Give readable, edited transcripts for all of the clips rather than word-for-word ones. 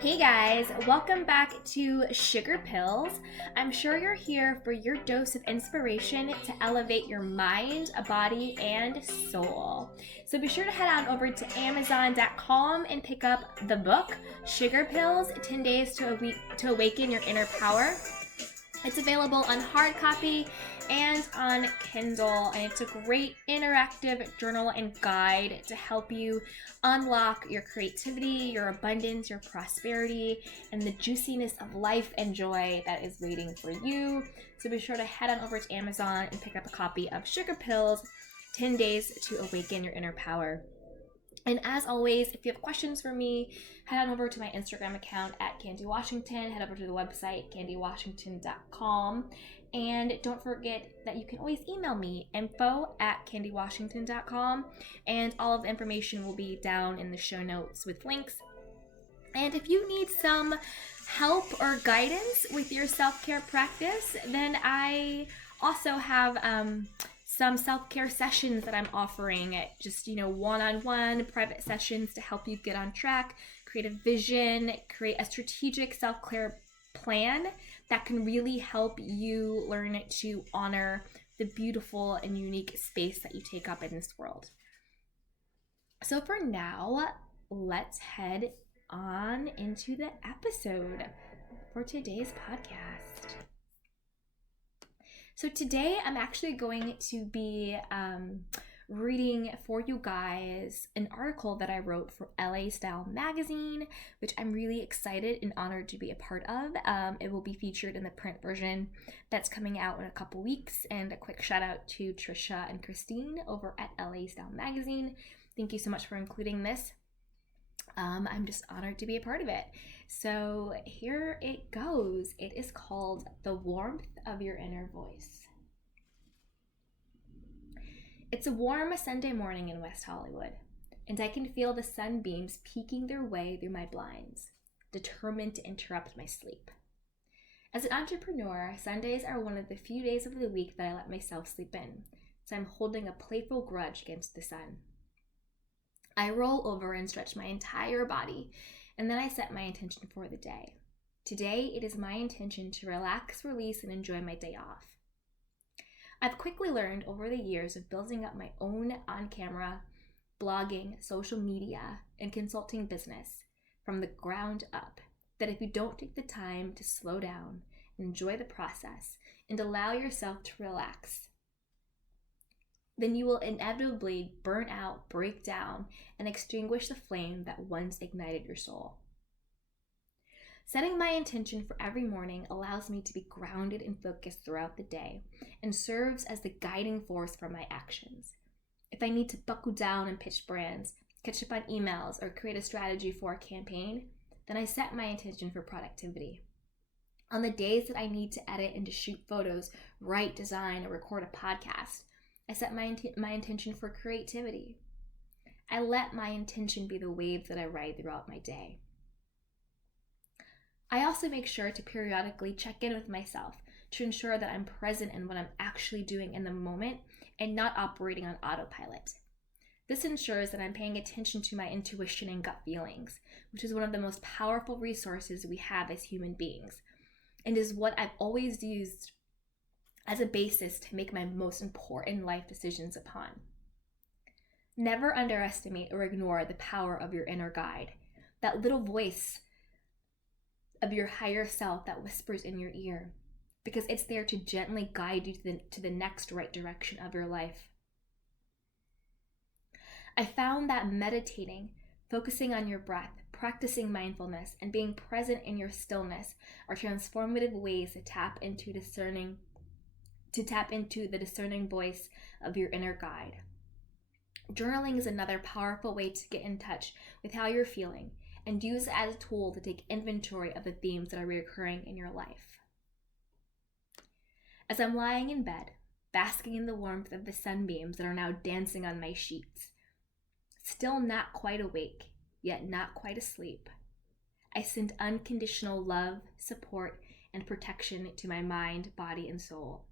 Hey guys, welcome back to Sugar Pills. I'm sure you're here for your dose of inspiration to elevate your mind, body, and soul. So be sure to head on over to Amazon.com and pick up the book, Sugar Pills 10 Days to Awaken Your Inner Power. It's available on hard copy and on Kindle, and it's a great interactive journal and guide to help you unlock your creativity, your abundance, your prosperity, and the juiciness of life and joy that is waiting for you. So be sure to head on over to Amazon and pick up a copy of Sugar Pills 10 Days to Awaken Your Inner Power. And as always, if you have questions for me, head on over to my Instagram account at Candy Washington. Head over to the website, candywashington.com. And don't forget that you can always email me, info@candywashington.com. And all of the information will be down in the show notes with links. And if you need some help or guidance with your self-care practice, then I also have some self-care sessions that I'm offering, just one-on-one private sessions to help you get on track, create a vision, create a strategic self-care plan that can really help you learn to honor the beautiful and unique space that you take up in this world. So for now, let's head on into the episode for today's podcast. So today I'm actually going to be reading for you guys an article that I wrote for LA Style Magazine, which I'm really excited and honored to be a part of. It will be featured in the print version that's coming out in a couple weeks. And a quick shout out to Trisha and Christine over at LA Style Magazine. Thank you so much for including this. I'm just honored to be a part of it. So here it goes. It is called The Warmth of Your Inner Voice. It's a warm Sunday morning in West Hollywood, and I can feel the sunbeams peeking their way through my blinds, determined to interrupt my sleep. As an entrepreneur, Sundays are one of the few days of the week that I let myself sleep in, so I'm holding a playful grudge against the sun. I roll over and stretch my entire body, and then I set my intention for the day. Today, it is my intention to relax, release, and enjoy my day off. I've quickly learned over the years of building up my own on-camera, blogging, social media, and consulting business from the ground up that if you don't take the time to slow down, enjoy the process, and allow yourself to relax, then you will inevitably burn out, break down, and extinguish the flame that once ignited your soul. Setting my intention for every morning allows me to be grounded and focused throughout the day and serves as the guiding force for my actions. If I need to buckle down and pitch brands, catch up on emails, or create a strategy for a campaign, then I set my intention for productivity. On the days that I need to edit and to shoot photos, write, design, or record a podcast, I set my intention for creativity. I let my intention be the waves that I ride throughout my day. I also make sure to periodically check in with myself to ensure that I'm present in what I'm actually doing in the moment and not operating on autopilot. This ensures that I'm paying attention to my intuition and gut feelings, which is one of the most powerful resources we have as human beings, and is what I've always used as a basis to make my most important life decisions upon. Never underestimate or ignore the power of your inner guide, that little voice of your higher self that whispers in your ear, because it's there to gently guide you to the next right direction of your life. I found that meditating, focusing on your breath, practicing mindfulness, and being present in your stillness are transformative ways to tap into the discerning voice of your inner guide. Journaling is another powerful way to get in touch with how you're feeling and use it as a tool to take inventory of the themes that are recurring in your life. As I'm lying in bed, basking in the warmth of the sunbeams that are now dancing on my sheets, still not quite awake, yet not quite asleep, I send unconditional love, support, and protection to my mind, body, and soul.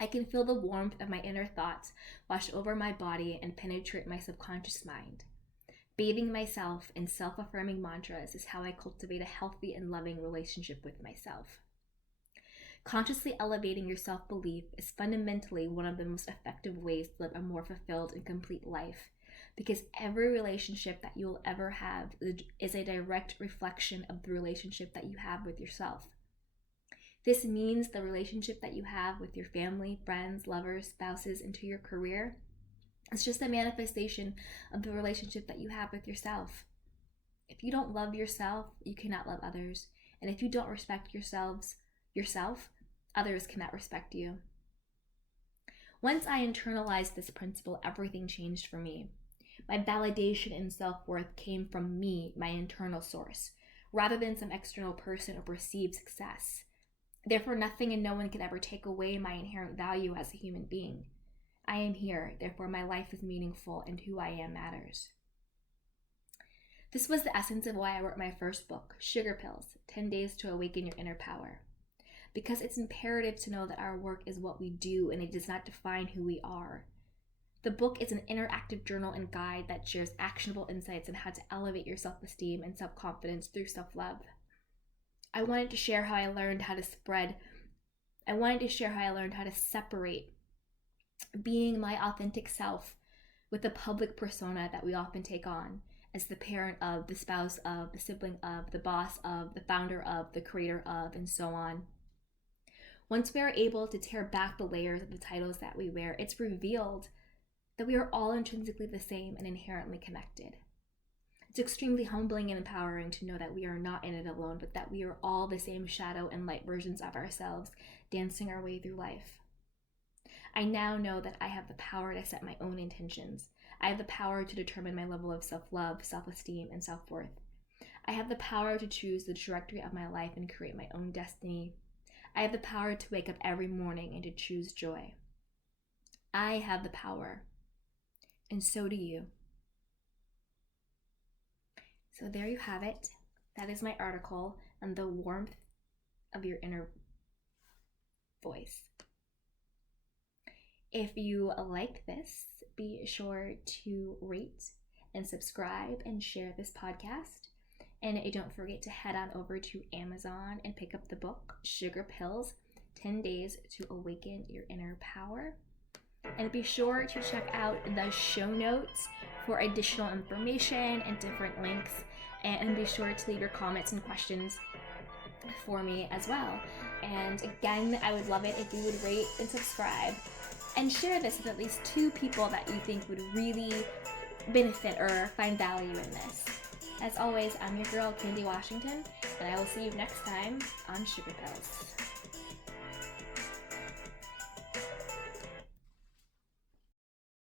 I can feel the warmth of my inner thoughts wash over my body and penetrate my subconscious mind. Bathing myself in self-affirming mantras is how I cultivate a healthy and loving relationship with myself. Consciously elevating your self-belief is fundamentally one of the most effective ways to live a more fulfilled and complete life, because every relationship that you'll ever have is a direct reflection of the relationship that you have with yourself. This means the relationship that you have with your family, friends, lovers, spouses, and to your career. It's just a manifestation of the relationship that you have with yourself. If you don't love yourself, you cannot love others. And if you don't respect yourself, others cannot respect you. Once I internalized this principle, everything changed for me. My validation and self-worth came from me, my internal source, rather than some external person or perceived success. Therefore, nothing and no one can ever take away my inherent value as a human being. I am here, therefore my life is meaningful and who I am matters. This was the essence of why I wrote my first book, Sugar Pills, 10 Days to Awaken Your Inner Power. Because it's imperative to know that our work is what we do and it does not define who we are. The book is an interactive journal and guide that shares actionable insights on how to elevate your self-esteem and self-confidence through self-love. I wanted to share how I learned how to separate being my authentic self with the public persona that we often take on as the parent of, the spouse of, the sibling of, the boss of, the founder of, the creator of, and so on. Once we are able to tear back the layers of the titles that we wear, it's revealed that we are all intrinsically the same and inherently connected. It's extremely humbling and empowering to know that we are not in it alone, but that we are all the same shadow and light versions of ourselves, dancing our way through life. I now know that I have the power to set my own intentions. I have the power to determine my level of self-love, self-esteem, and self-worth. I have the power to choose the trajectory of my life and create my own destiny. I have the power to wake up every morning and to choose joy. I have the power, and so do you. So there you have it. That is my article on the warmth of your inner voice. If you like this, be sure to rate and subscribe and share this podcast. And don't forget to head on over to Amazon and pick up the book, Sugar Pills, 10 Days to Awaken Your Inner Power. And be sure to check out the show notes for additional information and different links. And be sure to leave your comments and questions for me as well. And again, I would love it if you would rate and subscribe and share this with at least 2 people that you think would really benefit or find value in this. As always, I'm your girl, Candy Washington, and I will see you next time on Sugar Pills.